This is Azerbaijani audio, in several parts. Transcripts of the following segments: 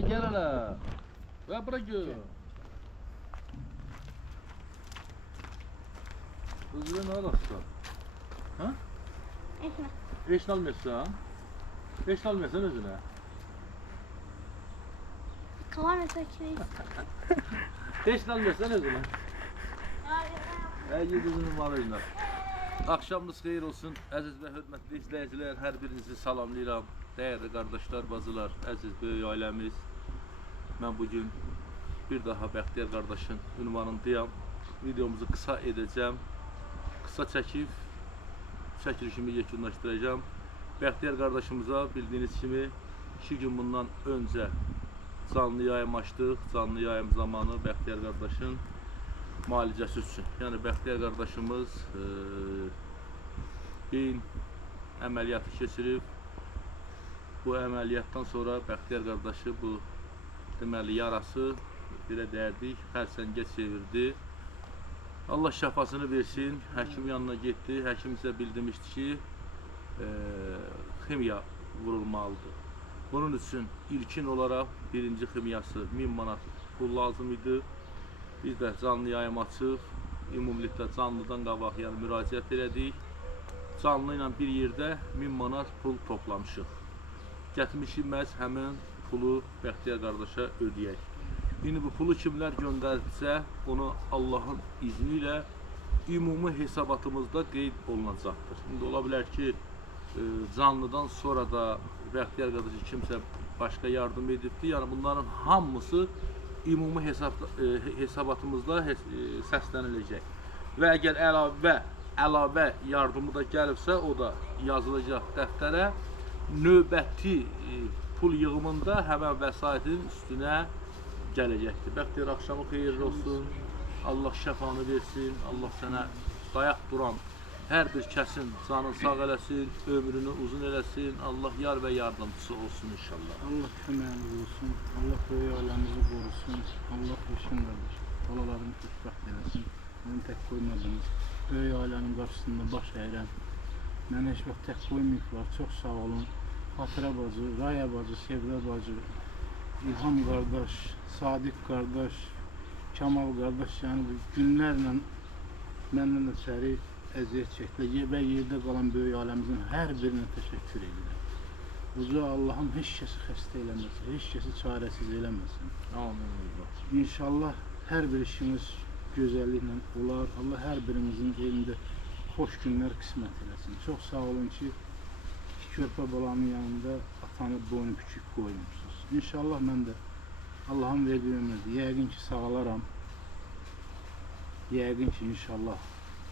Gel hele. Ve bırakıyor. Hızlı ne alaksa? Ha? Eşme. Eşin almıyorsan? Eşin almıyorsan özüne. Kalan ötekini. Eşin almıyorsan özüne. Ey yıldızının var oyunlar. Akşamınız hayır olsun. Əziz və hörmətli izləyicilər, hər birinizi salamlayıram. Dəyərli qardaşlar, bacılar, əziz böyük ailəmiz. Mən bugün bir daha Bəxtiyar qardaşın ünvanındayım. Videomuzu qısa edəcəm. Qısa çəkib çəkilişimi yekunlaşdıracağım. Bəxtiyar qardaşımıza bildiyiniz kimi 2 gün bundan öncə canlı yayım açdıq. Canlı yayım zamanı Bəxtiyar qardaşın müalicəsi üçün. Yəni Bəxtiyar qardaşımız beyin əməliyyatı keçirib. Bu əməliyyatdan sonra Bəxtiyar qardaşı bu deməli yarası belə deyərdik, xərçəngə çevirdi. Allah şəfasını versin. Həkim yanına getdi. Həkim isə bildirmişdi ki, ximiya vurulmalıdır. Bunun üçün ilkin olaraq birinci ximiyası 1000 manat pul lazım idi. Biz də canlı yayım açıq, ümumilikdə canlıdan qabaq yəni müraciət elədik. Canlı ilə bir yerdə 1000 manat pul toplamışıq. Gətirmişik məhz həmin pulu Bəxtiyar qardaşa ödəyək. İndi bu pulu kimlər göndərdirsə, onu Allahın izni ilə ümumi hesabatımızda qeyd olunacaqdır. İndi ola bilər ki, canlıdan sonra da Bəxtiyar qardaşa kimsə başqa yardım edibdir. Yəni bunların hamısı ümumi hesabatımızda səsləniləcək. Və əgər əlavə yardımı da gəlibsə, o da yazılacaq dəftərə. Növbəti pul yığımında həmən vəsaitin üstünə gələcəkdir. Bəxtiyar, axşamı xeyirli olsun. Allah şəfanı versin. Allah sənə dayaq duran hər bir kəsin canını sağ eləsin, ömrünü uzun eləsin. Allah yar və yardımcısı olsun inşallah. Allah köməyiniz olsun. Allah böyük ailəmizi qorusun. Allah eşin qardaş, balalarını xoşbəxt eləsin. Məni tək qoymadınız. Böyük ailənin qarşısında baş əyirəm. Məni heç vaxt tək qoymayıblar. Çox sağ olun. Xatirə bacı, Raya bacı, Sevda bacı, İlham qardaş, Sadiq qardaş, Kamal qardaş, yəni günlərlə məndən ötəri əziyyət çəkdilər və yerdə qalan böyük ailəmizin hər birinə təşəkkür edirəm. Uca Allahım heç kəsi xəstə eləməsin, heç kəsi çarəsiz eləməsin. Amin. İnşallah hər bir işimiz gözəlliklə olar. Allah hər birimizin elində xoş günlər qismət eləsin. Çox sağ olun ki, iki körpə balanın yanında atanı boynu küçük qoymuşsunuz. İnşallah mən də Allahın verdiyi ömrdə yəqin ki sağalaram. Yəqin ki inşallah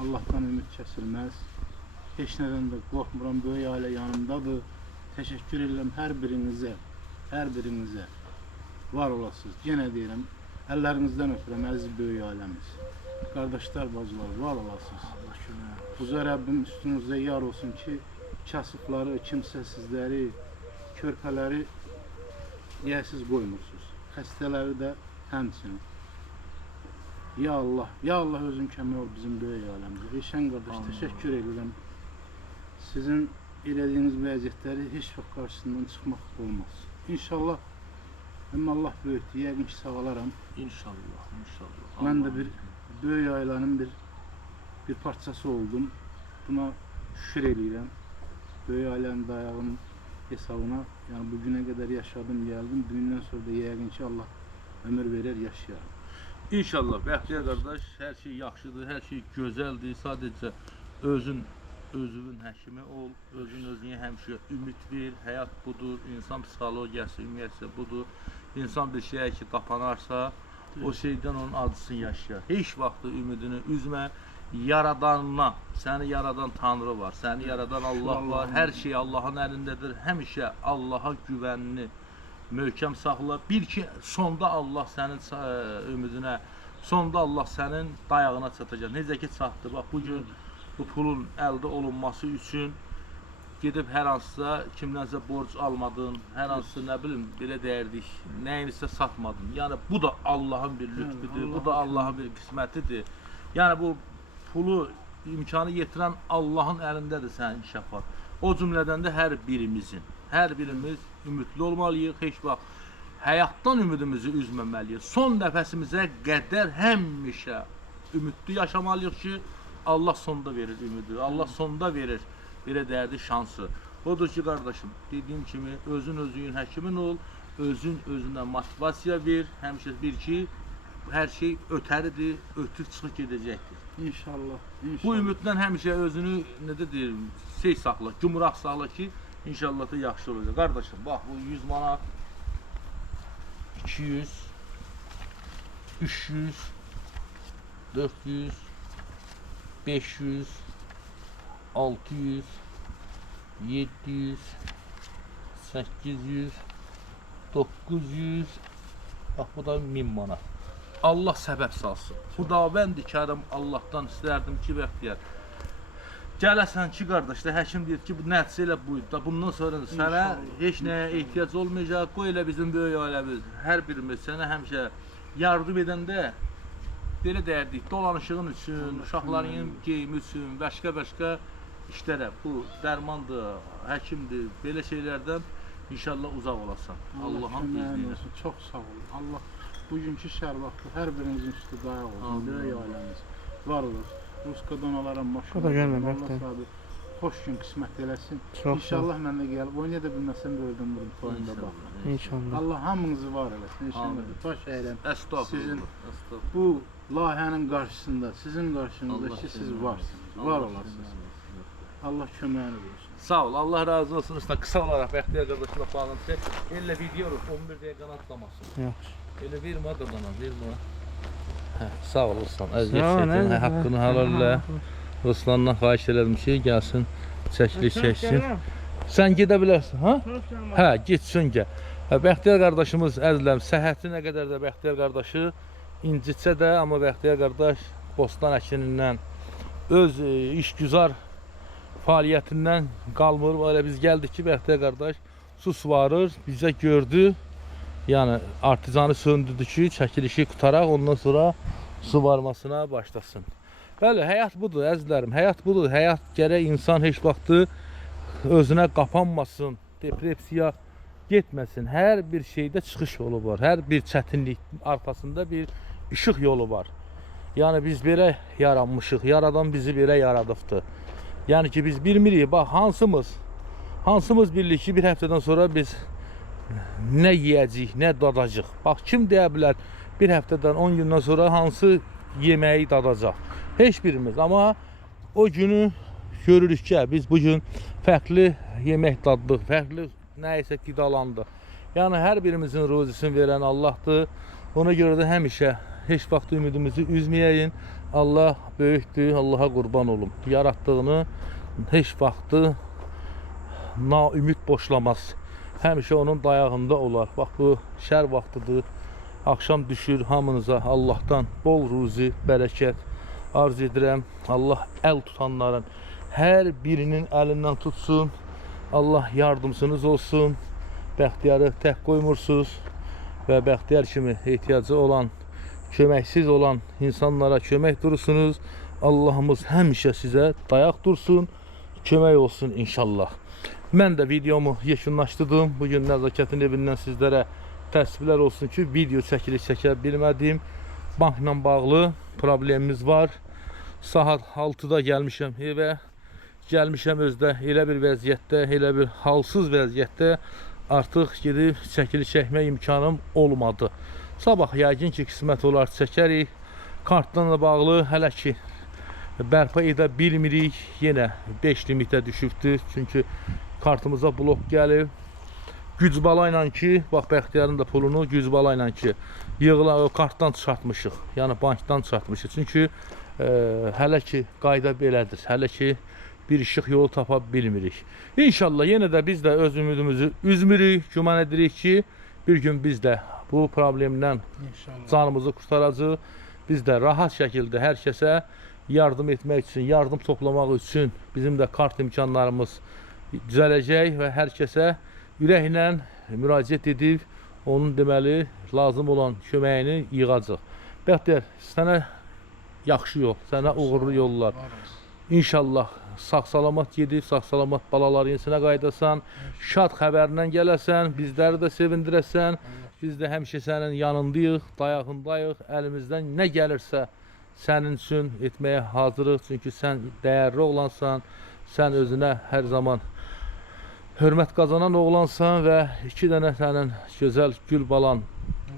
Allahdan ümid kəsilməz. Heç nədən də qorxmuram, böyük ailə yanımdadır. Təşəkkür edirəm hər birinizə, hər birinizə. Var olasınız. Yenə deyirəm, əllərinizdən öpürəm əziz böyük ailəmiz. Qardaşlar, bacılar, var olasınız. Uca Rəbbim üstünüzə yar olsun ki, kasıbları, kimsəsizləri, körpələri yiyəsiz qoymursunuz. Xəstələri də həmçinin. Ya Allah özün kömək ol bizim böyük ailəmizə. Eşən qardaş, təşəkkür edirəm. Sizin elədiyiniz vəziyyətləri heç vaxt qarşısından çıxmaq olmaz. İnşallah, Allah böyükdür, yəqin ki sağalaram. İnşallah. Mən də bir böyük ailənin bir parçası oldum. Buna şükür edirəm. Böyük ailənin dayağının hesabına, yəni bugünə qədər yaşadım, gəldim. Dündən sonra da yəqin ki Allah ömür verər, yaşayaram. İnşallah Bəxtiyar qardaş, hər şey yaxşıdır, hər şey gözəldir. Sadəcə özün özünün həkimi ol, özünə həmişə ümid ver. Həyat budur, insan psixologiyası, ümumiyyətlə budur. İnsan bir şeyə ki qapanarsa, o şeydən onun acısını yaşayar. Heç vaxt ümidini üzmə. Yaradanına, səni yaradan Tanrı var, səni yaradan Allah var. Hər şey Allahın əlindədir. Həmişə Allaha güvənini möhkəm saxla. Bil ki, sonda Allah sənin ümidinə, sonda Allah sənin dayağına çatacaq. Necə ki çatdı. Bax, bugün bu pulun əldə olunması üçün gedib hər hansısa kimdənsə borc almadın, hər hansısa nə bilim, belə deyərdik, nəyinisə satmadın. Yəni, bu da Allahın bir lütfüdür, bu da Allahın bir qismətidir. Yəni, bu pulu imkanı yetirən Allahın əlindədir sənin şəfat. O cümlədən də hər birimiz ümidli olmalıyıq. Heç vaxt həyatdan ümidimizi üzməməliyik. Son nəfəsimizə qədər həmişə ümidli yaşamalıyıq ki, Allah sonda verir ümidi, Allah sonda verir belə dəyərli şansı. Odur ki, qardaşım, dediyim kimi, özün özünün həkimin ol, özün özünə motivasiya ver, həmişə bil ki, hər şey ötəridir, ötüb çıxıb gedəcəkdir. İnşallah, inşallah. Bu ümidlə həmişə özünü, necə deyim, saxla, gümrah saxla ki, inşallah da yaxşı olacaq. Qardaşım, bax, bu 100 manat, 200, 300, 400, 500, 600, 700, 800, 900, bax bu da 1000 manat. Allah səbəb salsın. Xudavənd-i Kərim Allahdan istərdim ki, bəxtiyar. Gələsən ki, qardaş, da həkim deyir ki, bu nəticə elə buydu da, bundan sonra sənə heç nəyə ehtiyac olmayacaq, qoy elə bizim böyük ailəmiz, hər birimiz sənə həmişə yardım edəndə, belə deyərdik, dolanışığın üçün, uşaqların geyimi üçün, başqa işlərə, bu dərmandır, həkimdir, belə şeylərdən inşallah uzaq olasan. Allah'ın izniyle. Çox sağ olun. Allah bugünkü şər vaxtı hər birinizin üstü dayaq olsun, böyük ailəmiz var olur. Ruska donalara maşın. Allah sahibi xoş gün qismət eləsin. İnşallah mən də gəlib, oynaya da bilməsəm də öldüm vurum toyunda bax. İnşallah. Allah hamınızı var eləsin. İnşallah. Baş əyiləm. Sizin Estağfurullah. bu layihənin qarşısında, sizin qarşınızda ki, siz varsınız, var olasınız. Allah köməyiniz olsun. Sağ ol, Allah razı olsun. Usta, qısa olaraq Bəxtiyar qardaşına bağlantı. Elə videoruq, 11 dəqiqə qanatlamasın. Yaxşı. Elə vermə adamına, vermə. Sağ ol Ruslan, əziyyət çəkin, haqqını halal elə. Ruslandan xahiş elədim ki, gəlsin, çəkili çəksin. Sən gedə bilərsən, ha? Hə, getsin gəl. Bəxtiyar qardaşımız, əzizlərim, səhhəti nə qədər də Bəxtiyar qardaşı incitsə də, amma Bəxtiyar qardaş bostan əkinindən, öz işgüzar fəaliyyətindən qalmır. Elə biz gəldik ki, Bəxtiyar qardaş su suvarır, bizə gördü. Yəni artizanı söndürdü ki, çəkilişi qutaraq, ondan sonra su varmasına başlasın. Bəli, həyat budur, əzizlərim, həyat budur. Həyat gərək insan heç vaxtı özünə qapanmasın, depressiya getməsin. Hər bir şeydə çıxış yolu var, hər bir çətinlik arxasında bir işıq yolu var. Yəni biz belə yaranmışıq, yaradan bizi belə yaradıbdır. Yəni ki, biz bilmirik, bax, hansımız bilir ki, bir həftədən sonra biz nə yeyəcəyik, nə dadacaq. Bax, kim deyə bilər, bir həftədən, 10 gündən sonra hansı yeməyi dadacaq? Heç birimiz, amma o günü görürük ki, biz bugün fərqli yemək daddıq, fərqli nəyisə qidalandıq. Yəni, hər birimizin ruzisini verən Allahdır. Ona görə də həmişə, heç vaxt ümidimizi üzməyəyin. Allah böyükdür, Allaha qurban olum. Yaratdığını heç vaxtı naümid boşlamaz. Həmişə onun dayağında olar. Bax, bu şər vaxtıdır. Axşam düşür hamınıza Allahdan bol ruzi, bərəkət arz edirəm. Allah əl tutanların hər birinin əlindən tutsun. Allah yardımcınız olsun. Bəxtiyarı tək qoymursunuz və Bəxtiyar kimi ehtiyacı olan, köməksiz olan insanlara kömək durursunuz. Allahımız həmişə sizə dayaq dursun, kömək olsun inşallah. Mən də videomu yekunlaşdırdım. Bugün Nəzakətin evindən sizlərə təəssüflər olsun ki, video çəkiliş çəkə bilmədim. Bankla bağlı problemimiz var. Saat 6-da gəlmişəm evə. Gəlmişəm özdə elə bir vəziyyətdə, elə bir halsız vəziyyətdə artıq gedib çəkiliş çəkmək imkanım olmadı. Sabah yəqin ki, qismət olar çəkərik. Kartdan da bağlı hələ ki bərpa edə bilmirik. Yenə 5 limitə düşübdür. Çünki kartımıza blok gəlib. Güc bala ilə ki, bax, Bəxtiyarın da pulunu güc bala ilə ki yığılan kartdan çıxartmışıq. Yəni bankdan çıxartmışıq. Çünki hələ ki qayda belədir. Hələ ki bir işıq yolu tapa bilmirik. İnşallah yenə də biz də öz ümidimizi üzmürük. Güman edirik ki, bir gün biz də bu problemdən canımızı qurtaracağıq. Biz də rahat şəkildə hər kəsə yardım etmək üçün, yardım toplamaq üçün bizim də kart imkanlarımız düzələcək və hər kəsə ürəklə müraciət edib onun deməli lazım olan köməyini yığacaq. Bəxtiyar, sənə yaxşı yol, sənə uğurlu yollar. İnşallah sağ-salamat gedib, sağ-salamat balaların sinə qaydasan, şad xəbərlə gələsən, bizləri də sevindirəsən. Biz də həmişə sənin yanındayıq, dayağındayıq. Əlimizdən nə gəlirsə sənin üçün etməyə hazırıq. Çünki sən dəyərli oğlansan, sən özünə hər zaman hörmət qazanan oğlansan və 2 dənə sənin gözəl gül balan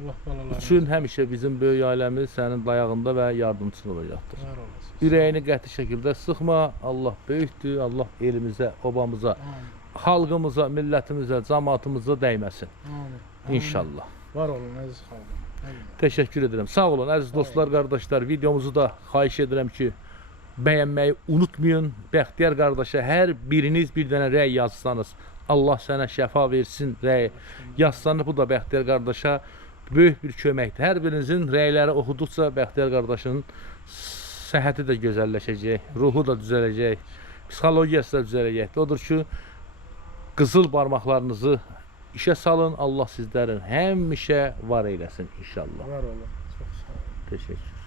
Allah balalarını üçün həmişə bizim böyük ailəmiz sənin dayağında və yardımçın olacaqdır. var olasın. Ürəyini qəti şəkildə sıxma. Allah böyükdür. Allah elimizə, obamıza, Amin. xalqımıza, millətimizə, cəmaatımıza dəyməsin. Amin. İnşallah. Var olun əziz xalqım. Nə demək? Təşəkkür edirəm. Sağ olun əziz dostlar, qardaşlar. Videomuzu da xahiş edirəm ki, bəyənməyi unutmayın. Bəxtiyar qardaşa hər biriniz bir dənə rəy yazsanız, Allah sənə şəfa versin rəy yazsanız, bu da Bəxtiyar qardaşa böyük bir köməkdir. Hər birinizin rəyləri oxuduqca Bəxtiyar qardaşın səhhəti də gözəlləşəcək, ruhu da düzələcək, psixologiyası da düzələcək. Odur ki, qızıl barmaqlarınızı işə salın, Allah sizlərin həmişə var eyləsin inşallah. Var olun. Çox sağ olun. Teşekkür.